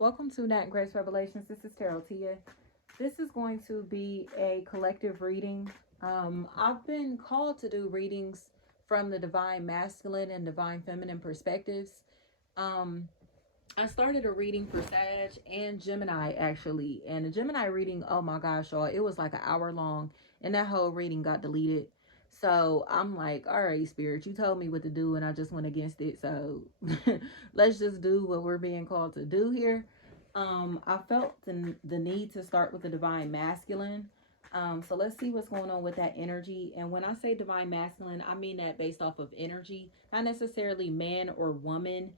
Welcome to Nat and Grace Revelations. This is Tarot Tia. This is going to be a collective reading. I've been called to do readings from the divine masculine and divine feminine perspectives. Um, I started a reading for Sag and Gemini actually, and the Gemini reading, oh my gosh, y'all, it was like an hour long, and that whole reading got deleted. So I'm like, all right, Spirit, you told me what to do, and I just went against it. So let's just do what we're being called to do here. I felt the need to start with the divine masculine. So let's see what's going on with that energy. And when I say divine masculine, I mean that based off of energy, not necessarily man or woman,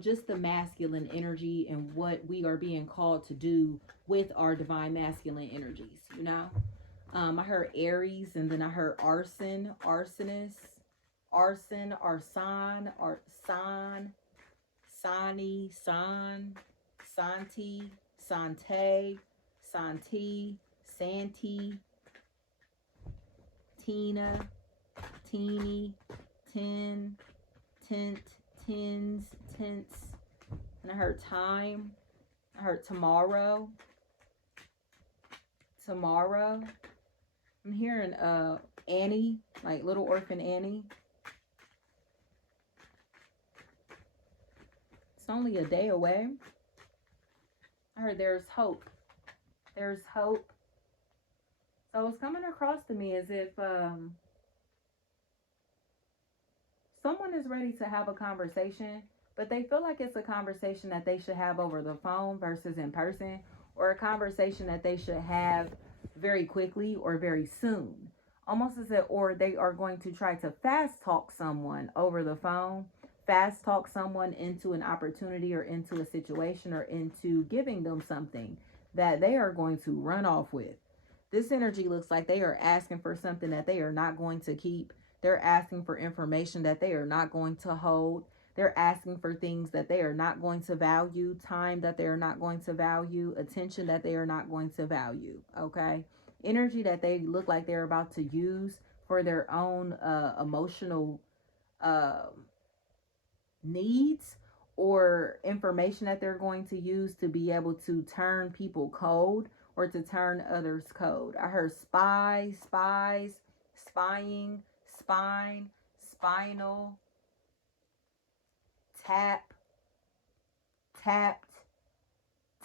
just the masculine energy and what we are being called to do with our divine masculine energies, you know? I heard Aries, and then I heard arson, arsonist, arson, arson, arson, Sani, San, Santi, Sante, Santi, Santi, Tina, Teeny, Tin, Tint, Tins, Tints. And I heard time. I heard tomorrow. Tomorrow. I'm hearing Annie, like little orphan Annie. It's only a day away. I heard there's hope. There's hope. So it's coming across to me as if someone is ready to have a conversation, but they feel like it's a conversation that they should have over the phone versus in person, or a conversation that they should have very quickly or very soon. Almost as if, or they are going to try to fast talk someone over the phone, fast talk someone into an opportunity or into a situation or into giving them something that they are going to run off with. This energy looks like they are asking for something that they are not going to keep. They're asking for information that they are not going to hold. They're asking for things that they are not going to value, time that they are not going to value, attention that they are not going to value. Okay. Energy that they look like they're about to use for their own emotional uh, needs, or information that they're going to use to be able to turn people cold or to turn others cold. I heard spies, spying, spine, spinal, tap, tapped,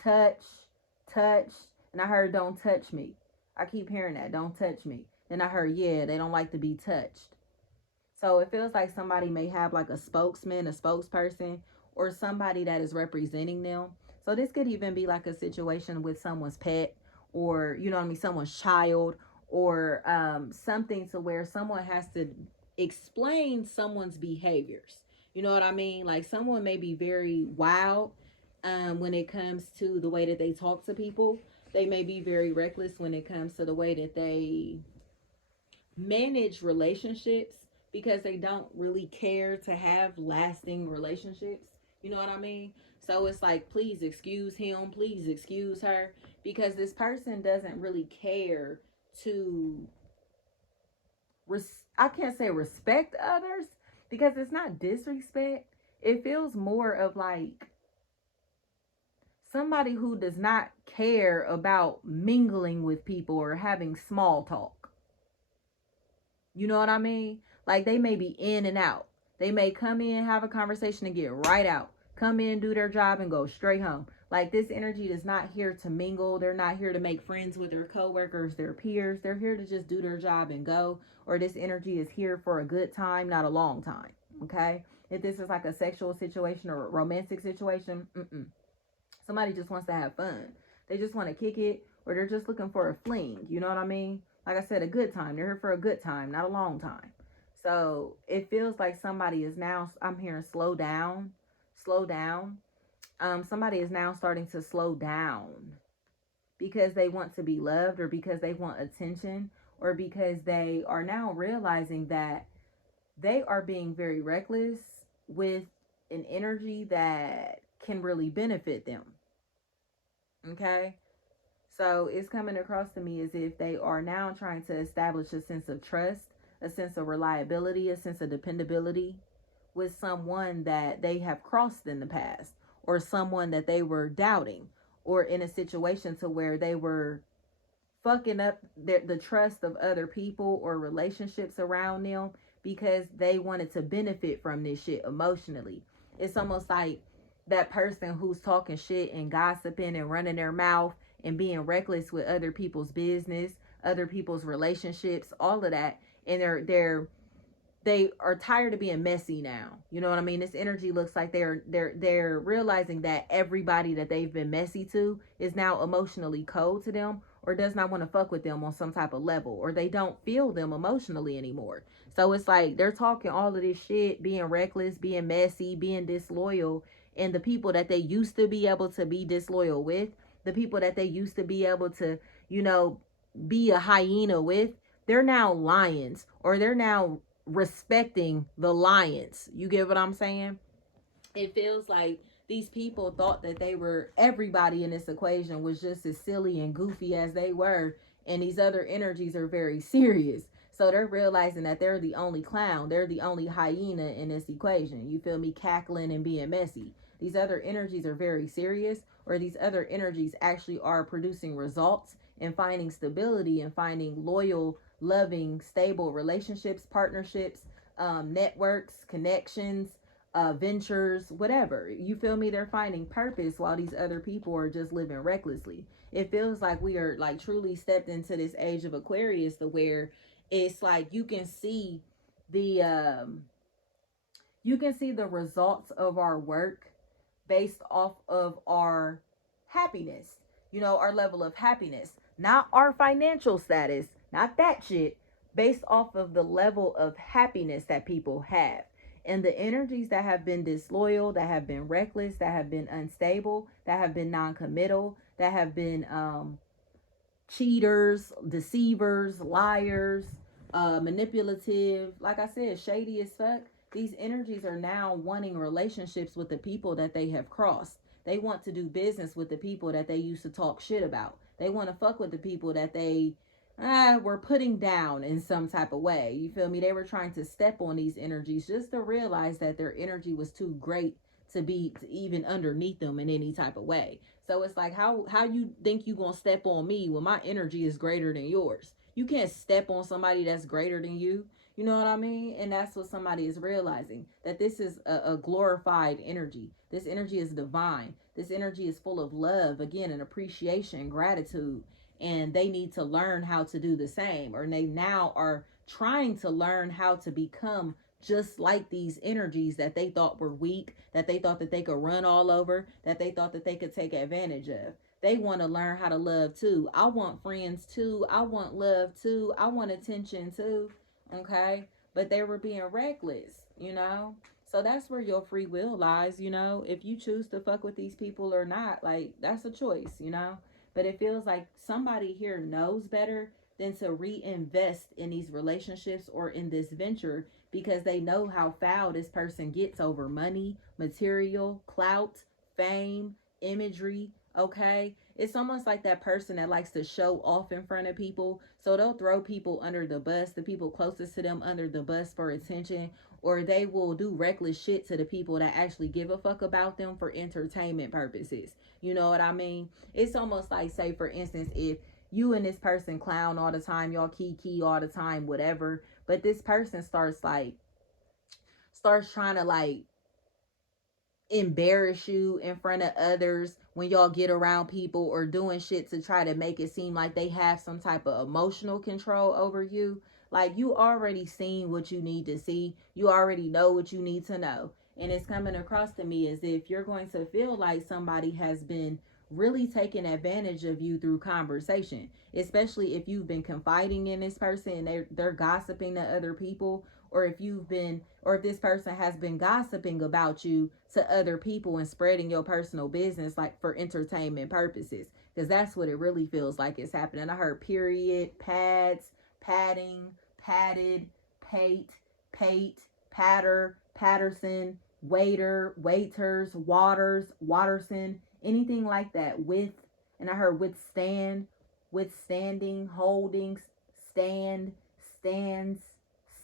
touch, touched. And I heard don't touch me. I keep hearing that, don't touch me. Then I heard, yeah, they don't like to be touched. So it feels like somebody may have like a spokesman, a spokesperson, or somebody that is representing them. So this could even be like a situation with someone's pet, or, you know what I mean, someone's child, or something to where someone has to explain someone's behaviors. You know what I mean? Like someone may be very wild when it comes to the way that they talk to people. They may be very reckless when it comes to the way that they manage relationships, because they don't really care to have lasting relationships. You know what I mean? So it's like, please excuse him, please excuse her, because this person doesn't really care to I can't say respect others, because it's not disrespect. It feels more of like somebody who does not care about mingling with people or having small talk. You know what I mean? Like they may be in and out. They may come in, have a conversation, and get right out. Come in, do their job, and go straight home. Like this energy is not here to mingle. They're not here to make friends with their coworkers, their peers. They're here to just do their job and go. Or this energy is here for a good time, not a long time. Okay? If this is like a sexual situation or a romantic situation, somebody just wants to have fun. They just want to kick it, or they're just looking for a fling. You know what I mean? Like I said, a good time. They're here for a good time, not a long time. So it feels like somebody is now, I'm hearing slow down, slow down. Somebody is now starting to slow down because they want to be loved, or because they want attention, or because they are now realizing that they are being very reckless with an energy that can really benefit them. Okay? So it's coming across to me as if they are now trying to establish a sense of trust, a sense of reliability, a sense of dependability with someone that they have crossed in the past, or someone that they were doubting, or in a situation to where they were fucking up the trust of other people or relationships around them because they wanted to benefit from this shit emotionally. It's almost like that person who's talking shit and gossiping and running their mouth and being reckless with other people's business, other people's relationships, all of that. And they are tired of being messy now. You know what I mean? This energy looks like they're realizing that everybody that they've been messy to is now emotionally cold to them, or does not want to fuck with them on some type of level, or they don't feel them emotionally anymore. So it's like they're talking all of this shit, being reckless, being messy, being disloyal, and the people that they used to be able to be disloyal with, the people that they used to be able to, you know, be a hyena with, they're now lions, or they're now respecting the lions. You get what I'm saying? It feels like these people thought that they were, everybody in this equation was just as silly and goofy as they were, and these other energies are very serious. So they're realizing that they're the only clown, they're the only hyena in this equation. You feel me? Cackling and being messy. These other energies are very serious, or these other energies actually are producing results and finding stability and finding loyal, loving, stable relationships, partnerships, networks, connections, ventures, whatever. You feel me? They're finding purpose while these other people are just living recklessly. It feels like we are like truly stepped into this age of Aquarius, to where it's like the you can see the results of our work based off of our happiness, you know, our level of happiness, not our financial status, not that shit, based off of the level of happiness that people have. And the energies that have been disloyal, that have been reckless, that have been unstable, that have been non-committal, that have been cheaters, deceivers, liars, manipulative, like I said, shady as fuck. These energies are now wanting relationships with the people that they have crossed. They want to do business with the people that they used to talk shit about. They want to fuck with the people that they were putting down in some type of way. You feel me? They were trying to step on these energies just to realize that their energy was too great to be to even underneath them in any type of way. So it's like, how you think you gonna step on me when my energy is greater than yours? You can't step on somebody that's greater than you. You know what I mean? And that's what somebody is realizing, that this is a glorified energy. This energy is divine. This energy is full of love, again, and appreciation, gratitude. And they need to learn how to do the same, or they now are trying to learn how to become just like these energies that they thought were weak, that they thought that they could run all over, that they thought that they could take advantage of. They want to learn how to love too. I want friends too. I want love too. I want attention too. Okay? But they were being reckless, you know? So that's where your free will lies, you know? If you choose to fuck with these people or not, like, that's a choice, you know? But it feels like somebody here knows better than to reinvest in these relationships or in this venture, because they know how foul this person gets over money, material, clout, fame, imagery. Okay, it's almost like that person that likes to show off in front of people, so they'll throw people under the bus, the people closest to them under the bus, for attention, or they will do reckless shit to the people that actually give a fuck about them for entertainment purposes. You know what I mean? It's almost like, say for instance, if you and this person clown all the time, y'all kiki all the time, whatever, but this person starts trying to like embarrass you in front of others when y'all get around people, or doing shit to try to make it seem like they have some type of emotional control over you. Like, you already seen what you need to see, you already know what you need to know, and it's coming across to me as if you're going to feel like somebody has been really taking advantage of you through conversation, especially if you've been confiding in this person and they're gossiping to other people, or if this person has been gossiping about you to other people and spreading your personal business, like for entertainment purposes, because that's what it really feels like is happening. I heard period, pads, padding, padded, pate, pate, patter, Patterson, waiter, waiters, waters, Waterson, anything like that. With, and I heard withstand, withstanding, holdings, stand, stands,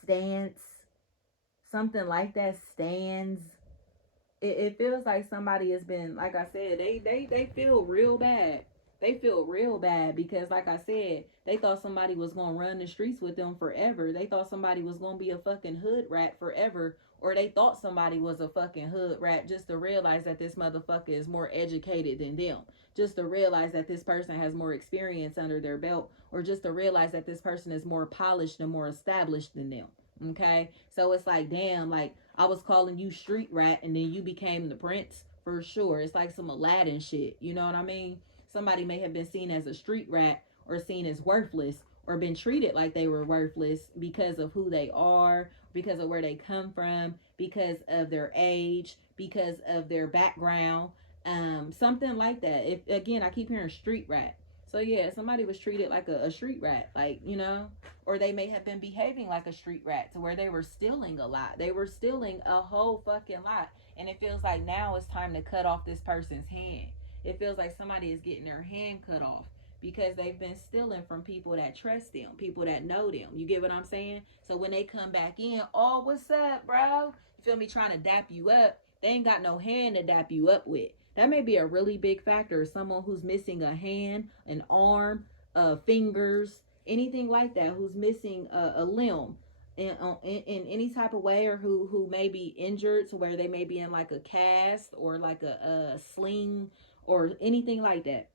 stance, something like that. Stands, it feels like somebody has been, like I said, they feel real bad. They feel real bad because, like I said, they thought somebody was gonna run the streets with them forever. They thought somebody was gonna be a fucking hood rat forever, or they thought somebody was a fucking hood rat, just to realize that this motherfucker is more educated than them, just to realize that this person has more experience under their belt, or just to realize that this person is more polished and more established than them. Okay, so it's like, damn, like I was calling you street rat and then you became the prince for sure. It's like some Aladdin shit. You know what I mean? Somebody may have been seen as a street rat or seen as worthless or been treated like they were worthless because of who they are, because of where they come from, because of their age, because of their background, something like that. If again, I keep hearing street rat. So yeah, somebody was treated like a street rat, like, you know, or they may have been behaving like a street rat to where they were stealing a lot. They were stealing a whole fucking lot. And it feels like now it's time to cut off this person's hand. It feels like somebody is getting their hand cut off because they've been stealing from people that trust them, people that know them. You get what I'm saying? So when they come back in, oh, what's up, bro? You feel me? Trying to dap you up. They ain't got no hand to dap you up with. That may be a really big factor. Someone who's missing a hand, an arm, fingers, anything like that, who's missing a limb in any type of way, or who may be injured to where they may be in like a cast or like a sling or anything like that,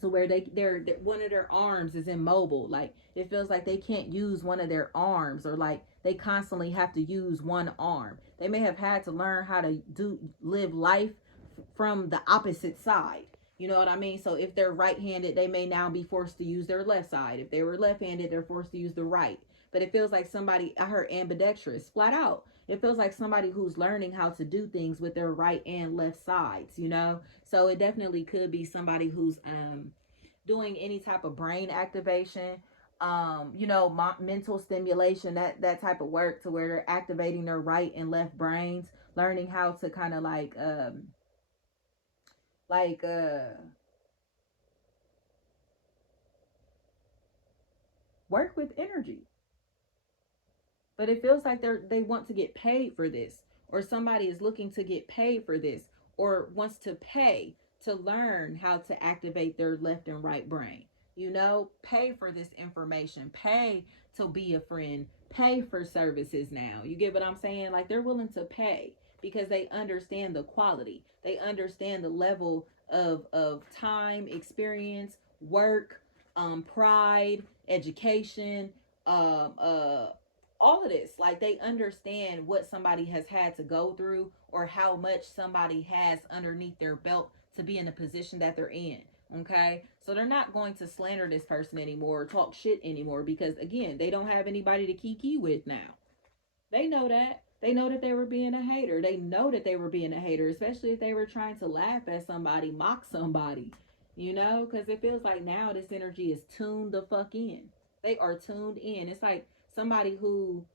to where they're one of their arms is immobile. Like it feels like they can't use one of their arms, or like they constantly have to use one arm. They may have had to learn how to live life from the opposite side. You know what I mean? So if they're right-handed, they may now be forced to use their left side. If they were left-handed, they're forced to use the right. But it feels like somebody, I heard ambidextrous, flat out. It feels like somebody who's learning how to do things with their right and left sides, you know? So it definitely could be somebody who's doing any type of brain activation, you know, mental stimulation, that type of work, to where they're activating their right and left brains, learning how to kind of like work with energy. But it feels like they want to get paid for this, or somebody is looking to get paid for this, or wants to pay to learn how to activate their left and right brain. You know, pay for this information, pay to be a friend, pay for services now. You get what I'm saying? Like they're willing to pay because they understand the quality. They understand the level of time, experience, work, pride, education, um uh all of this. Like they understand what somebody has had to go through, or how much somebody has underneath their belt to be in the position that they're in. Okay, so they're not going to slander this person anymore or talk shit anymore, because again, they don't have anybody to kiki with now. They know that. They know that they were being a hater. They know that they were being a hater, especially if they were trying to laugh at somebody, mock somebody, you know, because it feels like now this energy is tuned the fuck in. They are tuned in. It's like somebody who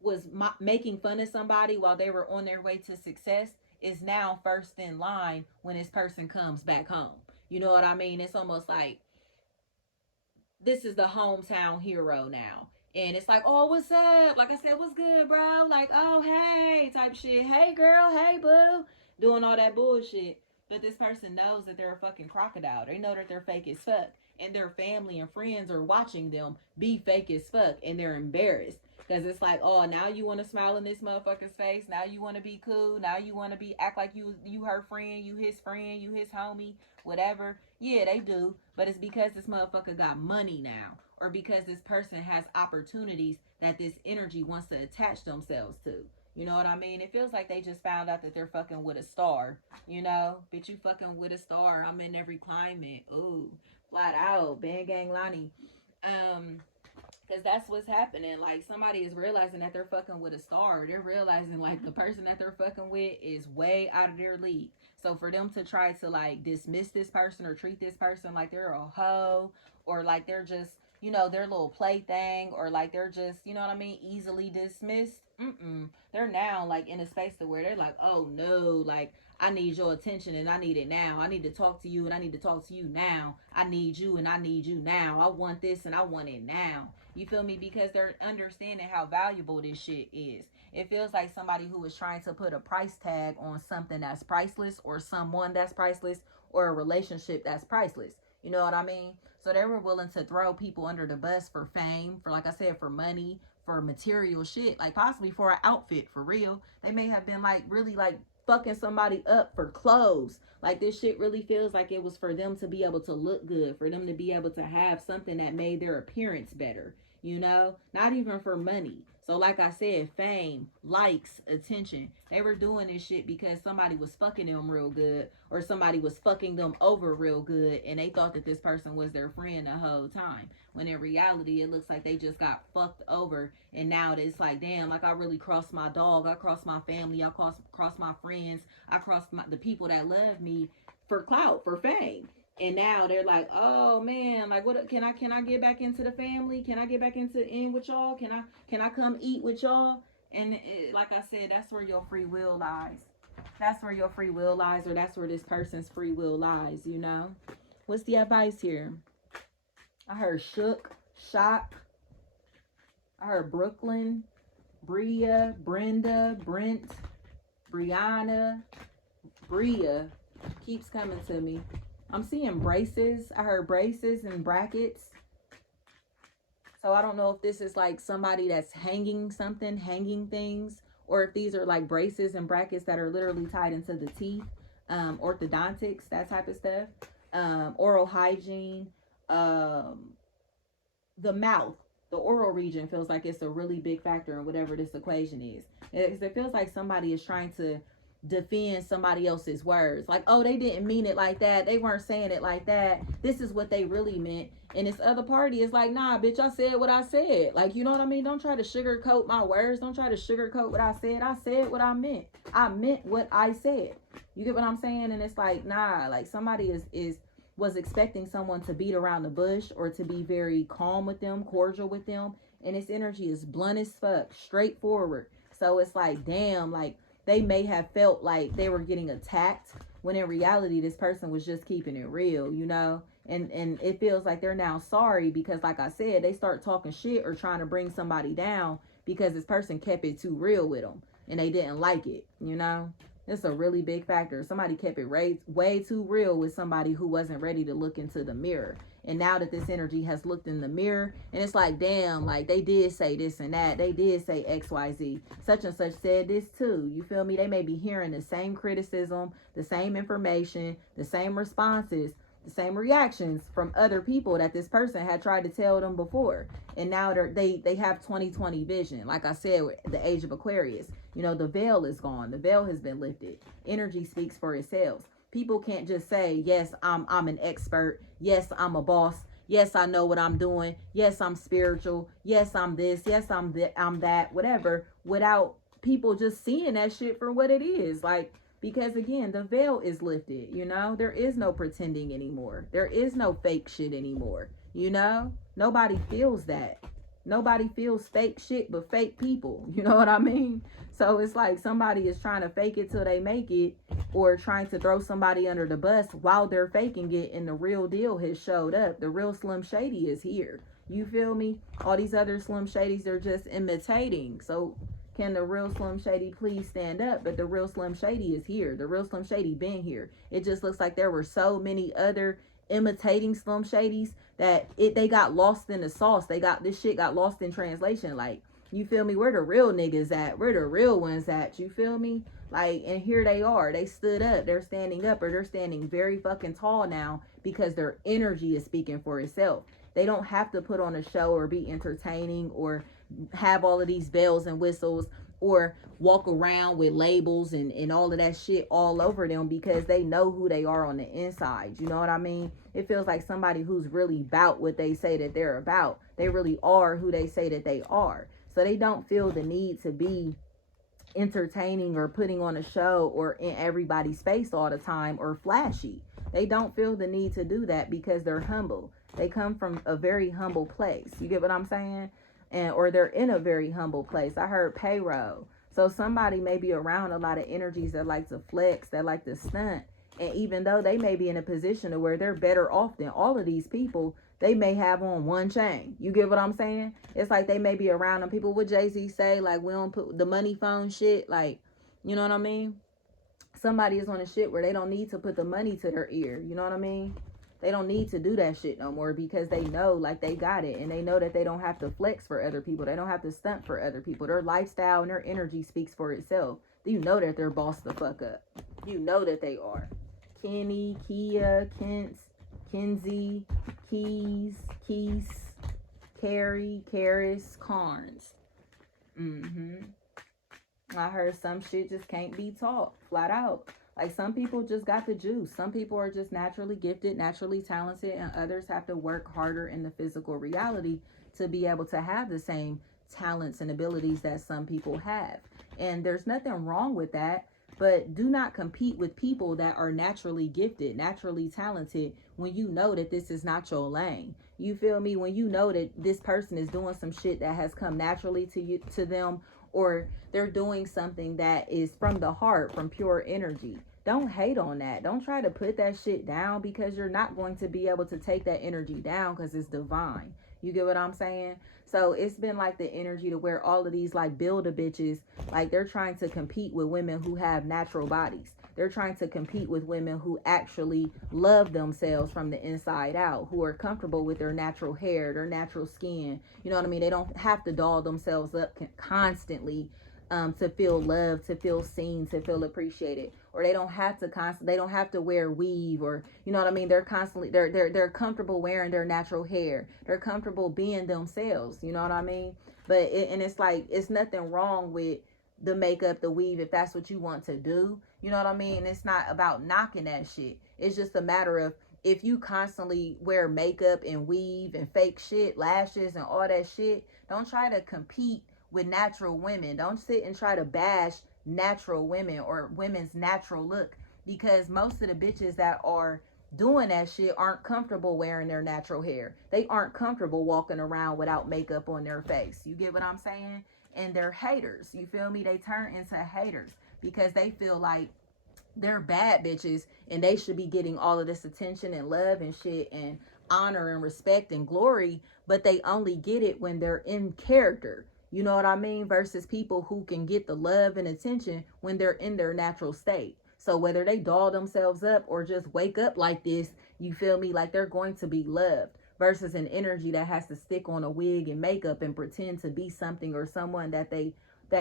was making fun of somebody while they were on their way to success is now first in line when this person comes back home. You know what I mean? It's almost like this is the hometown hero now. And it's like, oh, what's up? Like I said, what's good, bro? Like, oh, hey, type shit. Hey, girl. Hey, boo. Doing all that bullshit. But this person knows that they're a fucking crocodile. They know that they're fake as fuck. And their family and friends are watching them be fake as fuck. And they're embarrassed. Because it's like, oh, now you want to smile in this motherfucker's face. Now you want to be cool. Now you want to be act like you her friend, you his homie, whatever. Yeah, they do. But it's because this motherfucker got money now. Or because this person has opportunities that this energy wants to attach themselves to. You know what I mean? It feels like they just found out that they're fucking with a star. You know? Bitch, you fucking with a star. I'm in every climate. Ooh. Flat out. Bang gang Lonnie. Because that's what's happening. Like, somebody is realizing that they're fucking with a star. They're realizing, like, the person that they're fucking with is way out of their league. So for them to try to, like, dismiss this person or treat this person like they're a hoe, or like they're just, you know, their little plaything, or like they're just, you know what I mean, easily dismissed. They're now, like, in a space to where they're like, oh, no, like, I need your attention and I need it now. I need to talk to you and I need to talk to you now. I need you and I need you now. I want this and I want it now. You feel me? Because they're understanding how valuable this shit is. It feels like somebody who is trying to put a price tag on something that's priceless, or someone that's priceless, or a relationship that's priceless. You know what I mean? So they were willing to throw people under the bus for fame, for, like I said, for money, for material shit, like possibly for an outfit, for real. They may have been like really like fucking somebody up for clothes. Like this shit really feels like it was for them to be able to look good, for them to be able to have something that made their appearance better, you know, not even for money. So like I said, fame, likes, attention. They were doing this shit because somebody was fucking them real good, or somebody was fucking them over real good, and they thought that this person was their friend the whole time. When in reality, it looks like they just got fucked over, and now it's like, damn, like I really crossed my dog, I crossed my family, I crossed my friends, I crossed the people that love me for clout, for fame. And now they're like, oh man, like what can I get back into the family? Can I get back in with y'all? Can I come eat with y'all? And like I said, that's where your free will lies. That's where your free will lies, or that's where this person's free will lies, you know? What's the advice here? I heard shook, shock. I heard Brooklyn, Bria, Brenda, Brent, Brianna, Bria keeps coming to me. I'm seeing braces. I heard braces and brackets. So I don't know if this is like somebody that's hanging something, hanging things, or if these are like braces and brackets that are literally tied into the teeth, orthodontics, that type of stuff, oral hygiene, the mouth, the oral region feels like it's a really big factor in whatever this equation is. It feels like somebody is trying to defend somebody else's words. Like, oh, they didn't mean it like that. They weren't saying it like that. This is what they really meant. And this other party is like, nah, bitch, I said what I said. Like, you know what I mean? Don't try to sugarcoat my words. Don't try to sugarcoat what I said. I said what I meant. I meant what I said. You get what I'm saying? And it's like, nah, like somebody was expecting someone to beat around the bush, or to be very calm with them, cordial with them. And its energy is blunt as fuck, straightforward. So it's like, damn, like they may have felt like they were getting attacked, when in reality, this person was just keeping it real, you know? And it feels like they're now sorry because, like I said, they start talking shit or trying to bring somebody down because this person kept it too real with them and they didn't like it, you know? It's a really big factor. Somebody kept it way too real with somebody who wasn't ready to look into the mirror. And now that this energy has looked in the mirror, and it's like, damn, like they did say this and that. They did say XYZ. Such and such said this too. You feel me? They may be hearing the same criticism, the same information, the same responses, the same reactions from other people that this person had tried to tell them before. And now they have 20/20 vision. Like I said, the age of Aquarius, you know, the veil is gone. The veil has been lifted. Energy speaks for itself. People can't just say, yes, I'm an expert. Yes, I'm a boss. Yes, I know what I'm doing. Yes, I'm spiritual. Yes, I'm this. Yes, I'm that, whatever, without people just seeing that shit for what it is. Like, because again, the veil is lifted, you know? There is no pretending anymore. There is no fake shit anymore, you know? Nobody feels that. Nobody feels fake shit but fake people. You know what I mean? So it's like somebody is trying to fake it till they make it, or trying to throw somebody under the bus while they're faking it, and the real deal has showed up. The real Slim Shady is here. You feel me? All these other Slim Shadys are just imitating. So can the real Slim Shady please stand up? But the real Slim Shady is here. The real Slim Shady been here. It just looks like there were so many other imitating Slim Shadys that they got lost in the sauce. This shit got lost in translation. Like, you feel me? Where the real niggas at? Where the real ones at? You feel me? Like, and here they are. They stood up. They're standing up, or they're standing very fucking tall now because their energy is speaking for itself. They don't have to put on a show or be entertaining or have all of these bells and whistles or walk around with labels and all of that shit all over them, because they know who they are on the inside. You know what I mean? It feels like somebody who's really about what they say that they're about. They really are who they say that they are. So they don't feel the need to be entertaining or putting on a show or in everybody's face all the time or flashy. They don't feel the need to do that because they're humble. They come from a very humble place. You get what I'm saying? Or they're in a very humble place. I heard payroll. So somebody may be around a lot of energies that like to flex, that like to stunt. And even though they may be in a position to where they're better off than all of these people, they may have on one chain. You get what I'm saying? It's like they may be around them. People, what Jay-Z say, like, we don't put the money phone shit, like, you know what I mean? Somebody is on a shit where they don't need to put the money to their ear. You know what I mean? They don't need to do that shit no more because they know, like, they got it, and they know that they don't have to flex for other people. They don't have to stunt for other people. Their lifestyle and their energy speaks for itself. You know that they're bossed the fuck up. You know that they are. Kenny, Kia, Kent's, Kenzie, Keys, Carrie, Karis, Carnes. I heard some shit just can't be taught, flat out. Like, some people just got the juice. Some people are just naturally gifted, naturally talented, and others have to work harder in the physical reality to be able to have the same talents and abilities that some people have. And there's nothing wrong with that, but do not compete with people that are naturally gifted, naturally talented, when you know that this is not your lane. You feel me? When you know that this person is doing some shit that has come naturally to them, or they're doing something that is from the heart, from pure energy. Don't hate on that. Don't try to put that shit down, because you're not going to be able to take that energy down, because it's divine. You get what I'm saying? So it's been like the energy to where all of these like builder bitches, like, they're trying to compete with women who have natural bodies. They're trying to compete with women who actually love themselves from the inside out, who are comfortable with their natural hair, their natural skin. You know what I mean? They don't have to doll themselves up constantly to feel loved, to feel seen, to feel appreciated. Or they don't have to wear weave, or, you know what I mean? They're constantly, they're comfortable wearing their natural hair. They're comfortable being themselves. You know what I mean? But it's like, it's nothing wrong with the makeup, the weave, if that's what you want to do. You know what I mean? It's not about knocking that shit. It's just a matter of, if you constantly wear makeup and weave and fake shit, lashes and all that shit, don't try to compete with natural women. Don't sit and try to bash natural women or women's natural look, because most of the bitches that are doing that shit aren't comfortable wearing their natural hair. They aren't comfortable walking around without makeup on their face. You get what I'm saying? And they're haters. You feel me? They turn into haters because they feel like they're bad bitches and they should be getting all of this attention and love and shit and honor and respect and glory, but they only get it when they're in character. You know what I mean? Versus people who can get the love and attention when they're in their natural state. So whether they doll themselves up or just wake up like this, you feel me? Like, they're going to be loved, versus an energy that has to stick on a wig and makeup and pretend to be something or someone that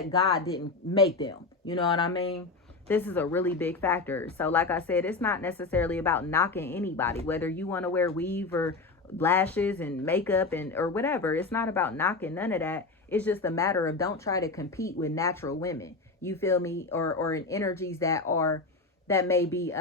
God didn't make them. You know what I mean? This is a really big factor. So like I said, it's not necessarily about knocking anybody, whether you want to wear weave or lashes and makeup and or whatever. It's not about knocking none of that. It's just a matter of, don't try to compete with natural women. You feel me? Or in energies that may be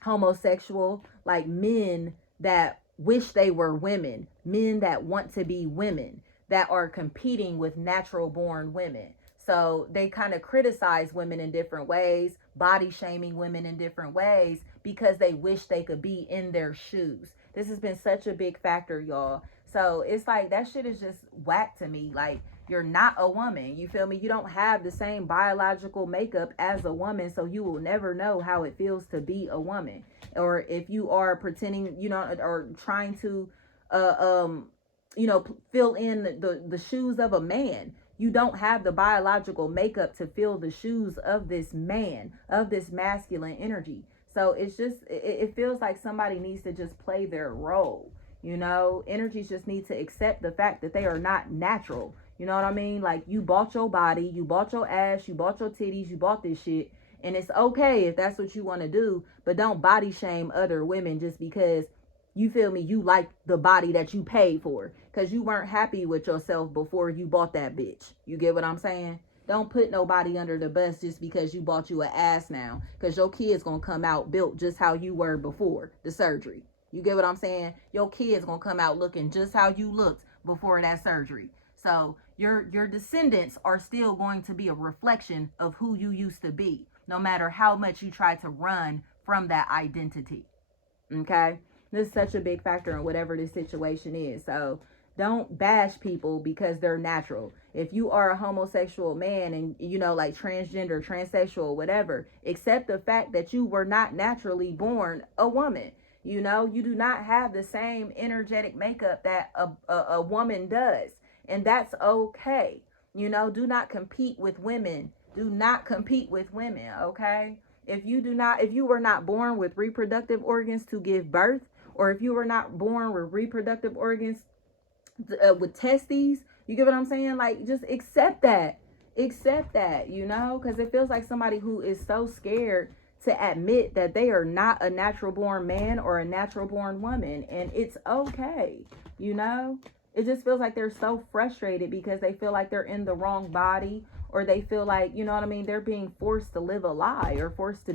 homosexual, like men that wish they were women, men that want to be women, that are competing with natural born women. So they kind of criticize women in different ways, body shaming women in different ways, because they wish they could be in their shoes. This has been such a big factor, y'all. So it's like, that shit is just whack to me. Like, you're not a woman. You feel me? You don't have the same biological makeup as a woman, so you will never know how it feels to be a woman. Or if you are pretending, you know, or trying to, fill in the shoes of a man. You don't have the biological makeup to fill the shoes of this man, of this masculine energy. So it's just, it feels like somebody needs to just play their role. You know, energies just need to accept the fact that they are not natural. You know what I mean? Like, you bought your body, you bought your ass, you bought your titties, you bought this shit. And it's okay if that's what you want to do, but don't body shame other women just because, you feel me, you like the body that you paid for, because you weren't happy with yourself before you bought that bitch. You get what I'm saying? Don't put nobody under the bus just because you bought you an ass now, because your kid's gonna come out built just how you were before the surgery. You get what I'm saying? Your kid's gonna come out looking just how you looked before that surgery. So your descendants are still going to be a reflection of who you used to be, no matter how much you try to run from that identity. Okay? This is such a big factor in whatever this situation is. So don't bash people because they're natural. If you are a homosexual man and, you know, like transgender, transsexual, whatever, accept the fact that you were not naturally born a woman. You know, you do not have the same energetic makeup that a woman does. And that's okay. You know, do not compete with women. Do not compete with women, okay? If you were not born with reproductive organs to give birth, or if you were not born with reproductive organs with testes, you get what I'm saying? Like, just accept that. Accept that, you know, because it feels like somebody who is so scared to admit that they are not a natural born man or a natural born woman. And it's okay, you know? It just feels like they're so frustrated because they feel like they're in the wrong body, or they feel like, you know what I mean, they're being forced to live a lie or forced to